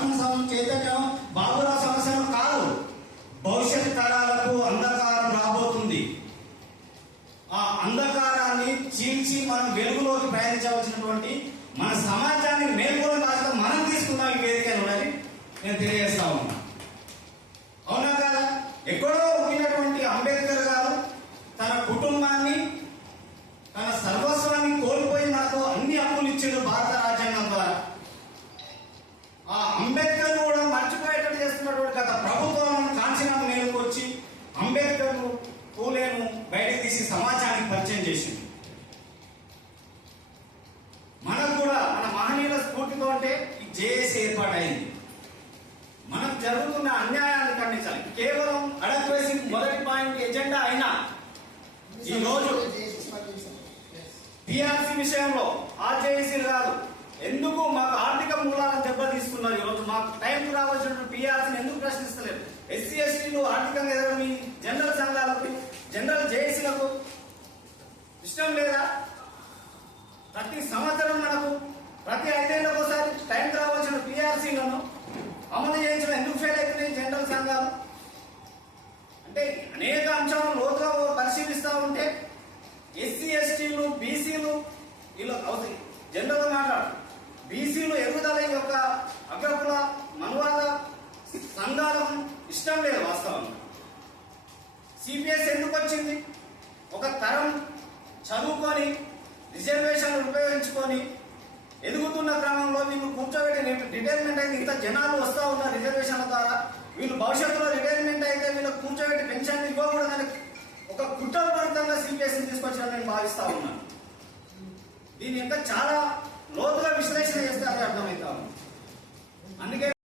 లక్ష్మణ చైతన్యం బాబురావు సమస్యలు కాదు. భవిష్యత్ తరాలకు అంధకారం రాబోతుంది. ఆ అంధకారాన్ని చీల్చి మనం వెలుగులోకి ప్రయాణించవలసినటువంటి మన సమాజాన్ని మేల్కొనే బాధ్యత మనం తీసుకుందాం ఈ వేదికను అని నేను తెలియజేస్తా ఉన్నా. అవునా కదా? ఎక్కడో ఉండినటువంటి అంబేద్కర్ గారు తన కుటుంబాన్ని తన సర్వస్వాన్ని కోల్పోయి నాకు అన్ని హక్కులు ఇచ్చిండు భారత రాజ్యాంగం ద్వారా. ఆ అంబేద్కర్ కూడా మర్చిపోయేటట్టు చేస్తున్నటువంటి గత ప్రభుత్వం కాంచనామ నేలకు వచ్చి అంబేద్కర్ పూలేను బయటకు తీసి సమాజానికి పరిచయం చేసింది. మనకు కూడా మన మహనీయుల స్ఫూర్తితో అంటే ఈ జేఏసీ ఏర్పాటైంది. మనకు జరుగుతున్న అన్యాయాన్ని ఖండించాలి. కేవలం అడగవేసి మొదటి పాయింట్ ఎజెండా అయినా ఈ రోజు టీఆర్సీ విషయంలో ఆర్జేఏసీ కాదు, ఎందుకు మాకు ఆర్థిక మూలాలను దెబ్బతీస్తున్నారు? ఈరోజు మాకు టైంకు రావాల్సిన టీఆర్సీని ఎందుకు ప్రశ్నిస్తలేరు? ఎస్సీ ఎస్టీలు ఆర్థికంగా ఎదురని జనరల్ సంఘాలకు జనరల్ జేఏసీలకు ఇష్టం లేదా? ప్రతి సంవత్సరం మనకు ప్రతి 5 ఏళ్లకు ఒకసారి టైంకి రావాల్సిన టీఆర్సీలను అమలు చేయించడం ఎందుకు ఫెయిల్ అవుతున్నాయి జనరల్ సంఘాలు? అంటే అనేక అంశాలను లోతుగా పరిశీలిస్తూ ఉంటే ఎస్సీ ఎస్టీలు బీసీలు వీళ్ళు అవుతాయి. జనరల్ మాట్లాడు బీసీలు ఎదుగుదల యొక్క అగ్రకుల మనువాద సంఘాలకు ఇష్టం లేదు. వాస్తవంగా సిపిఎస్ ఎందుకు వచ్చింది? ఒక తరం చదువుకొని రిజర్వేషన్లు ఉపయోగించుకొని ఎదుగుతున్న క్రమంలో వీళ్ళు కూర్చోబెట్టి రిటైర్మెంట్ అయితే ఇంత జనాలు వస్తూ ఉన్నారు రిజర్వేషన్ల ద్వారా. వీళ్ళు భవిష్యత్తులో రిటైర్మెంట్ అయితే వీళ్ళకి కూర్చోబెట్టి పెన్షన్ ఇవ్వకూడదని ఒక కుట్రపూరితంగా సిపిఎస్ని తీసుకొచ్చారని నేను భావిస్తా ఉన్నాను. దీని యొక్క చాలా లోతుగా విశ్లేషణ చేస్తే అది అర్థమవుతా ఉంది. అందుకే